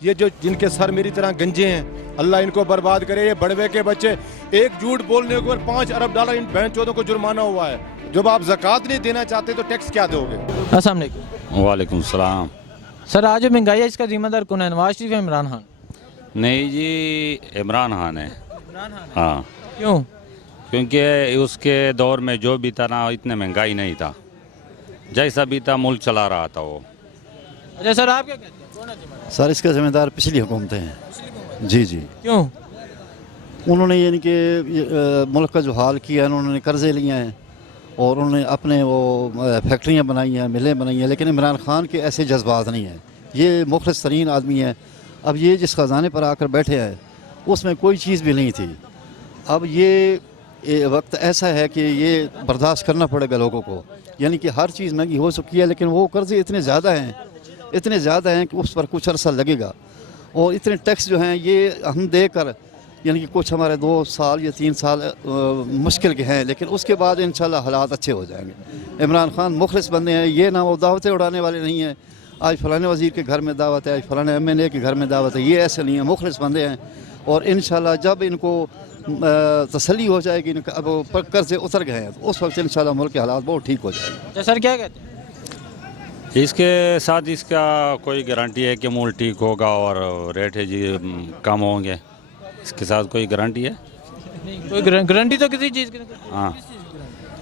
ये जो जिनके सर मेरी तरह गंजे हैं, अल्लाह इनको बर्बाद करे। ये बड़वे के बच्चे, एक झूठ बोलने के ऊपर $5 अरब इन बहन चौधों को जुर्माना हुआ है। जब आप ज़कात नहीं देना चाहते तो टैक्स क्या दोगे? अस्सलाम वालेकुम। वालेकुम सलाम। सर आज जो महंगाई है इसका जिम्मेदार कौन है, नवाज शरीफ या इमरान खान? नहीं जी, इमरान खान है। इमरान खान। हाँ, क्यों? क्योंकि उसके दौर में जो भी था ना, इतने महंगाई नहीं था, जैसा भी था मुल्क चला रहा था वो। अच्छा सर आप क्या कहते हैं, कौन है जिम्मेदार? सर इसका ज़िम्मेदार पिछली हुकूमतें हैं। जी जी, क्यों? उन्होंने यानी कि मुल्क का जो हाल किया है, उन्होंने कर्ज़े लिए हैं और उन्होंने अपने वो फैक्ट्रियाँ बनाई हैं, मिलें बनाई हैं, लेकिन इमरान खान के ऐसे जज्बात नहीं हैं। ये मुखलिस तरीन आदमी है। अब ये जिस ख़जाने पर आकर बैठे हैं उसमें कोई चीज़ भी नहीं थी। अब ये वक्त ऐसा है कि ये बर्दाश्त करना पड़ेगा लोगों को, यानी कि हर चीज़ महंगी हो चुकी है, लेकिन वो कर्ज़े इतने ज़्यादा हैं कि उस पर कुछ अरसा लगेगा। और इतने टैक्स जो हैं ये हम देकर, यानी कि कुछ हमारे 2 साल या 3 साल मुश्किल के हैं, लेकिन उसके बाद इंशाल्लाह हालात अच्छे हो जाएंगे। इमरान खान मुखलिस बंदे हैं, ये ना वो दावतें उड़ाने वाले नहीं हैं, आज फलाने वज़ीर के घर में दावत है, आज फलाने MNA के घर में दावत है, ये ऐसे नहीं है, मुखलिस बंदे हैं। और इंशाल्लाह जब इनको तसल्ली हो जाएगी, अब कर्ज़े उतर गए हैं, तो उस वक्त इंशाल्लाह मुल्क के हालात बहुत ठीक हो जाएंगे। अच्छा सर क्या कहते हैं? इसके साथ इसका कोई गारंटी है कि मूल ठीक होगा और रेट है जी कम होंगे? इसके साथ कोई गारंटी है? नहीं, कोई गारंटी तो किसी चीज़ की नहीं। हाँ,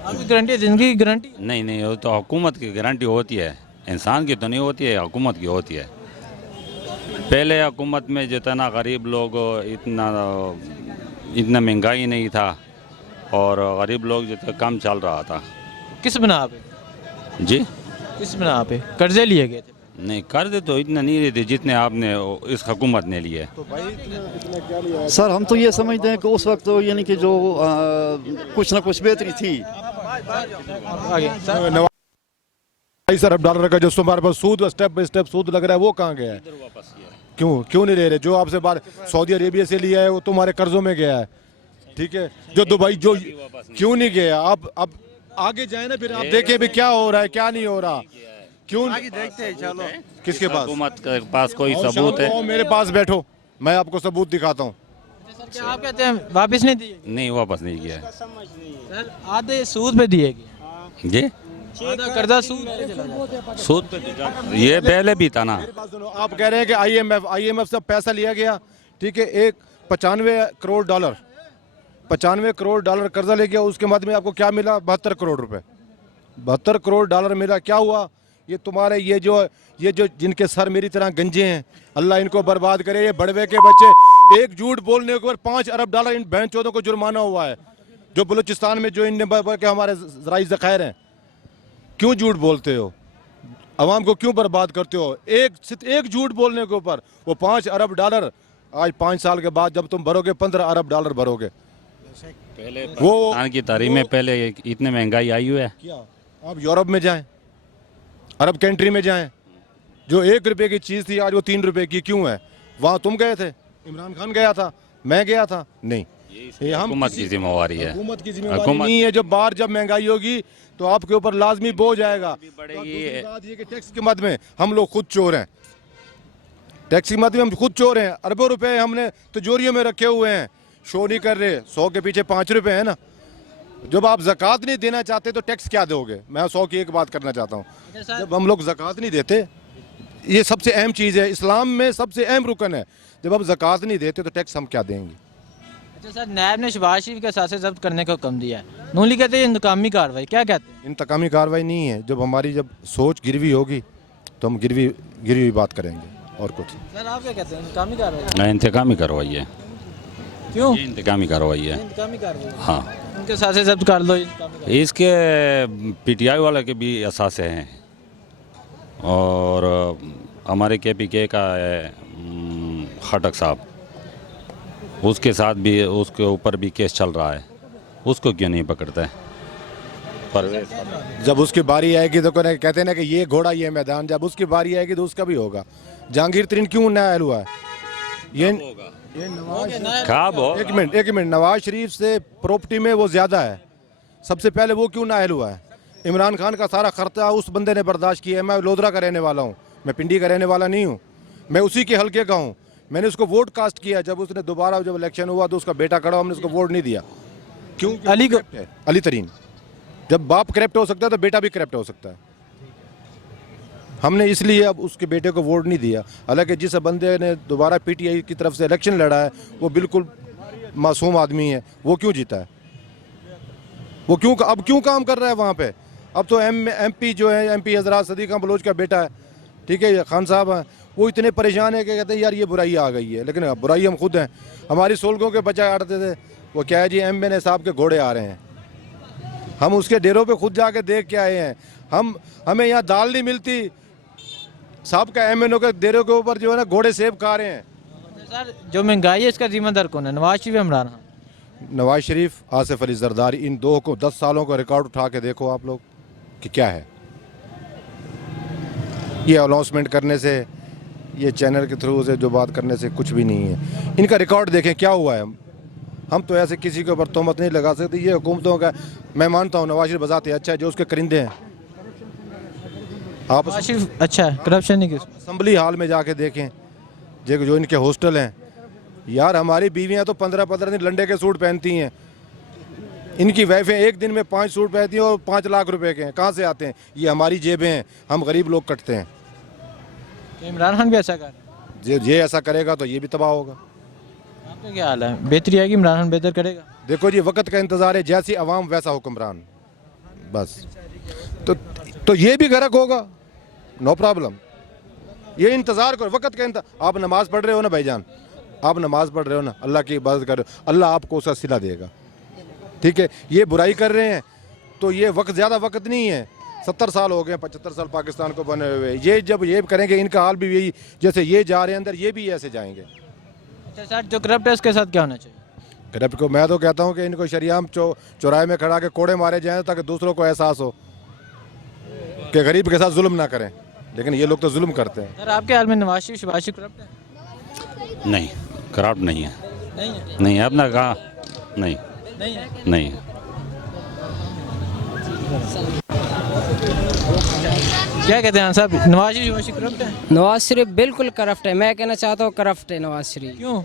आपकी गारंटी है, जिंदगी की गारंटी? नहीं, वो तो हुकूमत की गारंटी होती है, इंसान की तो नहीं होती है, हुकूमत की होती है। पहले हुकूमत में जितना गरीब लोग, इतना महंगाई नहीं था और गरीब लोग जितना कम चल रहा था। किस बिना पे? जी किस बिना पे कर्जे लिए गए थे? नहीं, कर्ज तो इतना नहीं लेते जितने आपने इस हुकूमत ने लिए। सर हम तो ये समझते हैं कि उस वक्त तो यानी कि जो कुछ ना कुछ बेहतरी थी। आगे सर। $22 अरब का जो तुम्हारे पास सूद, स्टेप बाई स्टेप सूद लग रहा है, वो कहाँ गया है? क्यों नहीं ले रहे? जो आपसे बात सऊदी अरेबिया से लिया है वो तुम्हारे कर्जों में गया है, ठीक है? जो दुबई, जो क्यों नहीं गया? अब आगे जाए ना, फिर आप देखें भी क्या हो रहा है क्या नहीं हो रहा। क्यों देखते हैं? चलो किसके पास? हुकूमत के पास कोई सबूत है? मेरे पास बैठो, मैं आपको सबूत दिखाता हूँ। क्या आप कहते हैं वापस नहीं दिए? नहीं, वापस नहीं किया है। सर आधे सूद पे दिए गए, जी, आधा कर्जा सूद पे चला जाता है। सूद पे ये पहले भी था ना। आप कह रहे हैं कि IMF से पैसा लिया गया, ठीक है? एक $95 करोड़ कर्जा ले गया, उसके बाद में आपको क्या मिला? 72 करोड़ रुपए, $72 करोड़ मिला। क्या हुआ? ये तुम्हारे ये जो जिनके सर मेरी तरह गंजे हैं, अल्लाह इनको बर्बाद करे। ये बड़वे के बच्चे, एक झूठ बोलने के ऊपर $5 अरब इन बहन चौधों को जुर्माना हुआ है। जो बलूचिस्तान में जो इन के हमारे ज़राई ज़खायर हैं, क्यों झूठ बोलते हो? अवाम को क्यों बर्बाद करते हो? एक झूठ बोलने के ऊपर वो $5 अरब, आज 5 साल के बाद जब तुम भरोगे $15 अरब भरोगे। पहले पाकिस्तान की तारीख में पहले इतने महंगाई आई हुई है क्या? आप यूरोप में जाएं, अरब कंट्री में जाएं, जो ₹1 की चीज़ थी आज वो ₹3 की क्यों है? वहाँ तुम गए थे, इमरान खान गया था, मैं गया था? नहीं, ये हुकूमत की जिम्मेवारी है। हुकूमत की जिम्मेवारी नहीं है। जब बाहर जब महंगाई होगी तो आपके ऊपर लाजमी बोझ आएगा। दूसरी बात ये कि टैक्स के मद में हम लोग खुद चोर हैं, टैक्स के मद में हम खुद चोर हैं। अरबों रुपए हमने तिजोरियों में रखे हुए हैं, शो नहीं कर रहे। 100 के पीछे ₹5 है ना। जब आप ज़कात नहीं देना चाहते तो टैक्स क्या दोगे? मैं 100 की एक बात करना चाहता हूँ, जब हम लोग ज़कात नहीं देते, ये सबसे अहम चीज़ है, इस्लाम में सबसे अहम रुकन है। जब हम ज़कात नहीं देते तो टैक्स हम क्या देंगे? अच्छा सर, नायब ने शहबाज शरीफ के असासे जब्त करने का हुक्म दिया है, नून लीग कहते हैं इंतकामी कार्रवाई, क्या कहते हैं? इंतकामी कार्रवाई नहीं है। जब हमारी सोच गिरवी होगी तो हम गिरवी बात करेंगे, और कुछ। सर आप क्या कहते हैं, इंतकामी कार्रवाई? इंतकामी कार्रवाई है। क्यों ये इंतकामी कार्रवाई है? इंतकामी कार्रवाई, हाँ, उनके असासे जब्त कर लो। इसके PTI वाले के भी असासे हैं और हमारे KPK का है खटक साहब, उसके साथ भी, उसके ऊपर भी केस चल रहा है, उसको क्यों नहीं पकड़ता है? जब उसकी बारी आएगी तो कहते हैं ना कि ये घोड़ा ये मैदान, जब उसकी बारी आएगी तो उसका भी होगा। जहांगीर तरीन क्यों नायल हुआ है? ये एक मिनट, नवाज शरीफ से प्रॉपर्टी में वो ज़्यादा है, सबसे पहले वो क्यों नायल हुआ है? इमरान खान का सारा खर्चा उस बंदे ने बर्दाश्त किया है। मैं लोधरा का रहने वाला हूँ, मैं पिंडी का रहने वाला नहीं हूँ। मैं उसी के हल्के का हूँ, मैंने उसको वोट कास्ट किया। जब उसने दोबारा जब इलेक्शन हुआ तो उसका बेटा खड़ा, हमने उसको वोट नहीं दिया। क्यों? अली को- करप्ट है, अली तरीन। जब बाप करप्ट हो सकता है तो बेटा भी करप्ट हो सकता है। हमने इसलिए अब उसके बेटे को वोट नहीं दिया। हालांकि जिस बंदे ने दोबारा पीटीआई की तरफ से इलेक्शन लड़ा है वो बिल्कुल मासूम आदमी है, वो क्यों जीता है? वो अब क्यों काम कर रहा है वहाँ पे? अब तो एमपी जो है, एमपी हजरात सदीक बलोच का बेटा है, ठीक है, खान साहब हैं, वो इतने परेशान है कि कहते हैं यार ये बुराई आ गई है। लेकिन बुराई हम खुद हैं। हमारी सोलगों के बच्चे आड़ते थे, वो क्या है जी, एमएनए साहब के घोड़े आ रहे हैं। हम उसके डेरों पे खुद जाके देख के आए हैं। हमें यहाँ दाल नहीं मिलती, साहब का एमएनओ के डेरों के ऊपर जो है ना घोड़े सेब खा रहे हैं। सर जो महंगाई है इसका जिम्मेदार कौन है? नवाज शरीफ, इमरान खान? नवाज शरीफ, आसिफ अली जरदारी, इन दो को 10 सालों का रिकॉर्ड उठा के देखो आप लोग कि क्या है। ये अनाउंसमेंट करने से, ये चैनल के थ्रू से जो बात करने से कुछ भी नहीं है। इनका रिकॉर्ड देखें क्या हुआ है। हम तो ऐसे किसी के ऊपर तोहमत नहीं लगा सकते। ये हुकूमतों का, मैं मानता हूँ नवाज शरीफ बजाते अच्छा है, जो उसके करिंदे हैं। आप नवाज शरीफ अच्छा है, करप्शन नहीं किस असम्बली हाल में जाके देखें, जो इनके हॉस्टल हैं, यार हमारी बीवियां तो 15-15 दिन लंडे के सूट पहनती हैं। इनकी वाइफें एक दिन में 5 सूट पहनती हैं और 5 लाख रुपए के हैं। कहाँ से आते हैं? ये हमारी जेबें हैं, हम गरीब लोग कटते हैं। तो इमरान खान भी ऐसा कर रहा है? ये ऐसा करेगा तो ये भी तबाह होगा। आपका क्या हाल है? बेहतरी आएगी, इमरान खान बेहतर करेगा? देखो जी, वक्त का इंतजार है, जैसी अवाम वैसा हुक्मरान, बस। तो ये भी गर्क होगा, नो प्रॉब्लम। ये इंतजार करो, वक्त का आप नमाज पढ़ रहे हो ना भाईजान, आप नमाज पढ़ रहे हो ना, अल्लाह की इबादत कर रहे हो, अल्लाह आपको उसका सिला देगा, ठीक है। ये बुराई कर रहे हैं तो ये वक्त, ज़्यादा वक्त नहीं है, 70 साल हो गए, 75 साल पाकिस्तान को बने हुए। ये जब ये करेंगे, इनका हाल भी यही, जैसे ये जा रहे हैं अंदर, ये भी ऐसे जाएंगे। अच्छा सर, जो करप्ट है उसके साथ क्या होना चाहिए? करप्ट को मैं तो कहता हूँ कि इनको शरियाम चौराहे में खड़ा के कोड़े मारे जाएं ताकि दूसरों को एहसास हो कि गरीब के साथ जुल्म ना करें। लेकिन ये लोग तो जुल्म करते हैं। सर आपके हाल में नवाज शरीफ, शहबाज शरीफ करप्ट है? नहीं, करप्ट नहीं है। नहीं है? नहीं, अपना कहा नहीं, नहीं है? नहीं। क्या कहते हैं साहब, नवाज शरीफ, शहबाज शरीफ करप्ट है? नवाज शरीफ बिल्कुल करप्ट है। मैं कहना चाहता हूँ करप्ट है नवाज शरीफ। क्यों?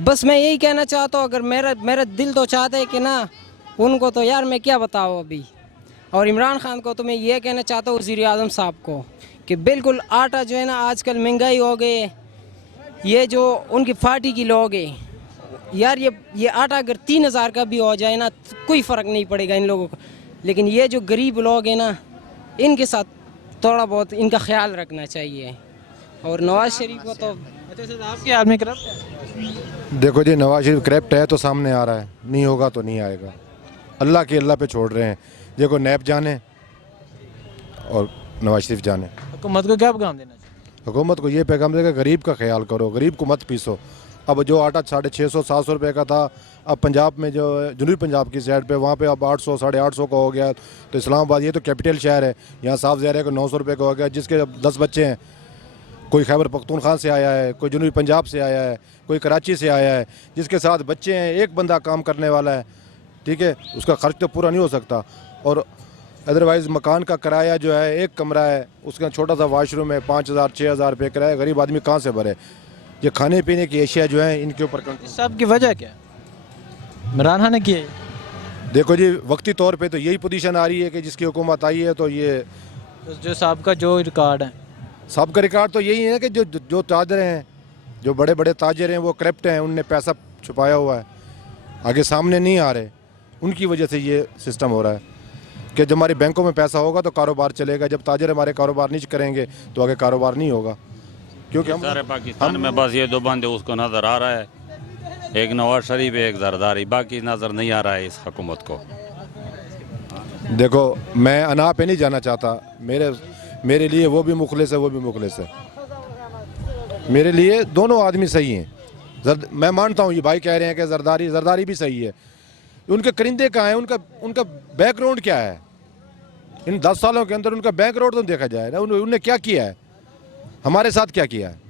बस मैं यही कहना चाहता हूँ, अगर मेरा दिल तो चाहता है कि ना उनको, तो यार मैं क्या बताऊँ अभी। और इमरान खान को तो मैं ये कहना चाहता हूँ, वज़ीर आज़म साहब को, कि बिल्कुल आटा जो है ना, आजकल महंगाई हो गई है। ये जो उनकी पार्टी की लोग हैं यार, ये आटा अगर 3000 का भी हो जाए ना, तो कोई फ़र्क नहीं पड़ेगा इन लोगों को। लेकिन ये जो गरीब लोग हैं ना, इनके साथ थोड़ा बहुत इनका ख्याल रखना चाहिए। और नवाज शरीफ को तो अच्छा सर, आपके हाल में करप्ट है? देखो जी, नवाज शरीफ करप्ट है तो सामने आ रहा है, नहीं होगा तो नहीं आएगा। अल्लाह पे छोड़ रहे हैं। देखो नैब जाने और नवाज शरीफ जाने। हुकूमत को क्या पैगाम देना चाहिए? हुकूमत को ये पैगाम देगा, गरीब का ख्याल करो, गरीब को मत पीसो। अब जो आटा 650-700 रुपये का था, अब पंजाब में जो जनूबी पंजाब की साइड पे, वहाँ पे अब 800 850 का हो गया। तो इस्लामाबाद, ये तो कैपिटल शहर है, यहाँ साफ ज़ाहिर है कि 900 रुपये का हो गया। जिसके अब 10 बच्चे हैं, कोई खैबर पख्तूनख्वा से आया है, कोई जनूबी पंजाब से आया है, कोई कराची से आया है, जिसके साथ बच्चे हैं, एक बंदा काम करने वाला है, ठीक है, उसका खर्च तो पूरा नहीं हो सकता। और अदरवाइज़ मकान का किराया जो है, एक कमरा है, उसका छोटा सा वाशरूम है, 5000-6000 रुपये किराया, गरीब आदमी कहाँ से भरे। ये खाने पीने की एशिया जो है, इनके ऊपर कंट्रोल। इस सब की वजह क्या है? इमरान खान ने की है? देखो जी, वक्ती तौर पे तो यही पोजीशन आ रही है कि जिसकी हुकूमत आई है तो ये तो जो साहब का जो रिकॉर्ड है, सबका रिकॉर्ड तो यही है कि जो ताजर हैं, जो बड़े बड़े ताजर हैं, वो करप्ट हैं, उनने पैसा छुपाया हुआ है, आगे सामने नहीं आ रहे। उनकी वजह से ये सिस्टम हो रहा है कि जब हमारे बैंकों में पैसा होगा तो कारोबार चलेगा, जब ताजर हमारे कारोबार नहीं करेंगे तो आगे कारोबार नहीं होगा। क्योंकि सारे पाकिस्तान में बस ये 2 बंदे उसको नज़र आ रहा है, एक नवाज शरीफ, एक जरदारी, बाकी नज़र नहीं आ रहा है इस हुकूमत को। देखो, मैं अना पे नहीं जाना चाहता, मेरे लिए वो भी मुखलिस है, वो भी मुखलिस है। मेरे लिए दोनों आदमी सही हैं। मैं मानता हूँ, ये भाई कह रहे हैं कि जरदारी भी सही है। उनके करिंदे कहाँ हैं, उनका बैकग्राउंड क्या है, इन 10 सालों के अंदर उनका बैकग्राउंड तो देखा जाए ना, उन्होंने क्या किया है, हमारे साथ क्या किया है।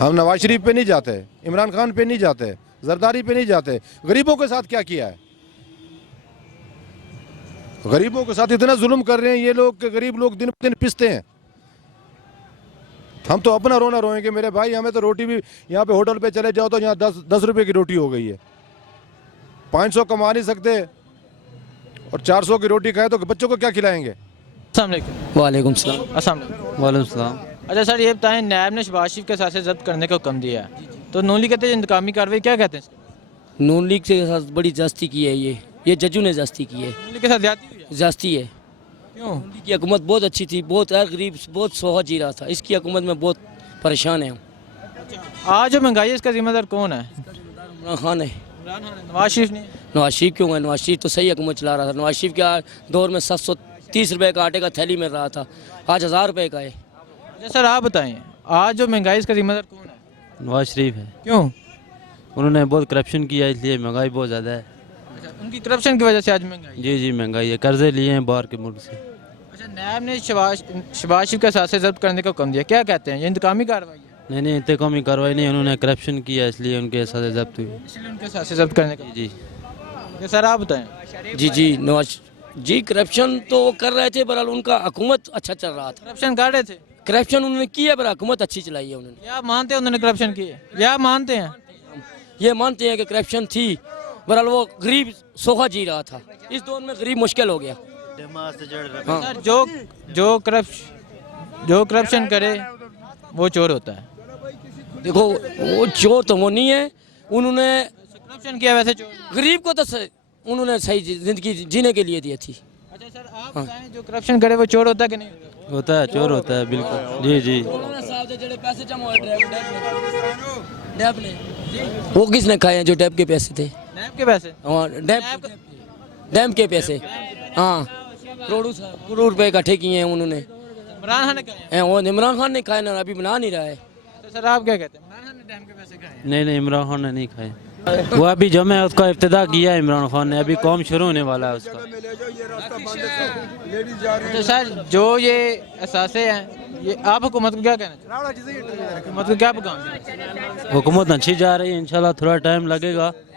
हम नवाज शरीफ पे नहीं जाते, इमरान खान पे नहीं जाते, जरदारी पे नहीं जाते, गरीबों के साथ क्या किया है। गरीबों के साथ इतना जुल्म कर रहे हैं ये लोग कि गरीब लोग दिन ब दिन पिसते हैं। हम तो अपना रोना रोएंगे मेरे भाई। हमें तो रोटी भी यहाँ पे होटल पे चले जाओ तो यहाँ 10 रुपए की रोटी हो गई है। 500 कमा नहीं सकते और 400 की रोटी खाए तो बच्चों को क्या खिलाएंगे। अस्सलाम वालेकुम। वालेकुम सलाम। अस्सलाम वालेकुम। वालेकुम सलाम। अच्छा सर, ये बताएं, नैब ने शहबाज शरीफ के साथ जब्त करने का हुक्म दिया है, तो नून लीग कहते हैं इंतकामी कार्रवाई, क्या कहते हैं इसको? नून लीग के साथ बड़ी ज्यादती की है, ये जजों ने ज्यादती की है, नून लीग के साथ ज्यादती हुई है? ज्यादती है। क्यों? नून लीग की हुकूमत बहुत अच्छी थी, बहुत हर गरीब बहुत सोहा जी रहा था। इसकी हुकूमत में बहुत परेशान है हम। आज जो महंगाई है इसका जिम्मेदार कौन है? इमरान खान है। इमरान खान है, नवाज शरीफ नहीं? नवाज शरीफ क्यों है? नवाज शरीफ तो सही हुकूमत चला रहा था। नवाज शरीफ के दौर में 730 रुपये का आटे का थैली मिल रहा था, आज 1000 रुपये का है। अच्छा सर, आप बताएं, आज जो महंगाई इसका जिम्मेदार कौन है? नवाज शरीफ है। क्यों? उन्होंने बहुत करप्शन किया, इसलिए महंगाई बहुत ज़्यादा है। अच्छा, उनकी करप्शन की वजह से आज महंगाई है। जी महंगाई है, कर्जे लिए हैं बाहर के मुल्क से। अच्छा, नैब ने शहबाज शरीफ के साथ जब्त करने का हुक्म दिया, क्या कहते हैं, ये इंतकामी कार्रवाई है? नहीं इंतकामी कार्रवाई नहीं, उन्होंने करप्शन किया इसलिए उनके साथ जब्त हुई। इसलिए उनके साथ जब्त करने का। जी अच्छा सर, आप बताएं। जी नवाज जी करप्शन तो कर रहे थे, बहरहाल उनका हुकूमत अच्छा चल रहा था। करप्शन कर रहे थे? करप्शन उन्होंने किया, पर हुकूमत अच्छी चलाई है उन्होंने। या मानते हैं उन्होंने करप्शन की है? या मानते हैं? ये मानते हैं कि करप्शन थी, बहरहाल वो गरीब सोखा जी रहा था। इस दौर में गरीब मुश्किल हो गया। हाँ। सर, जो करप्शन करे वो चोर होता है। देखो वो चोर तो वो नहीं है, उन्होंने करप्शन किया वैसे चोर। गरीब को तो उन्होंने सही जिंदगी जीने के लिए दी थी। अच्छा सर, आप बताएं, जो करप्शन करे वो चोर होता है कि नहीं होता? होता है, चोर होता है बिल्कुल। जी वो किसने खाए हैं जो डैब के पैसे थे? नैब के पैसे? हाँ, डैम के पैसे। हाँ, करोड़ रुपए इकट्ठे किए हैं उन्होंने। इमरान खान ने खाए हैं? वो इमरान खान ने खाए ना, अभी बना नहीं रहा है। तो सर आप क्या कहते हैं, इमरान खान ने डैम के पैसे खाए हैं? नहीं इमरान खान ने नहीं खाए। वो अभी जो मैं उसका इब्तिदा किया है इमरान खान ने, अभी काम शुरू होने वाला है उसका। तो सर, जो ये असासे हैं, ये आप हुकूमत को क्या कहना चाहिए? हुकूमत को क्या पैगाम देना चाहिए? हुकूमत अच्छी जा रही है, इंशाल्लाह थोड़ा टाइम लगेगा।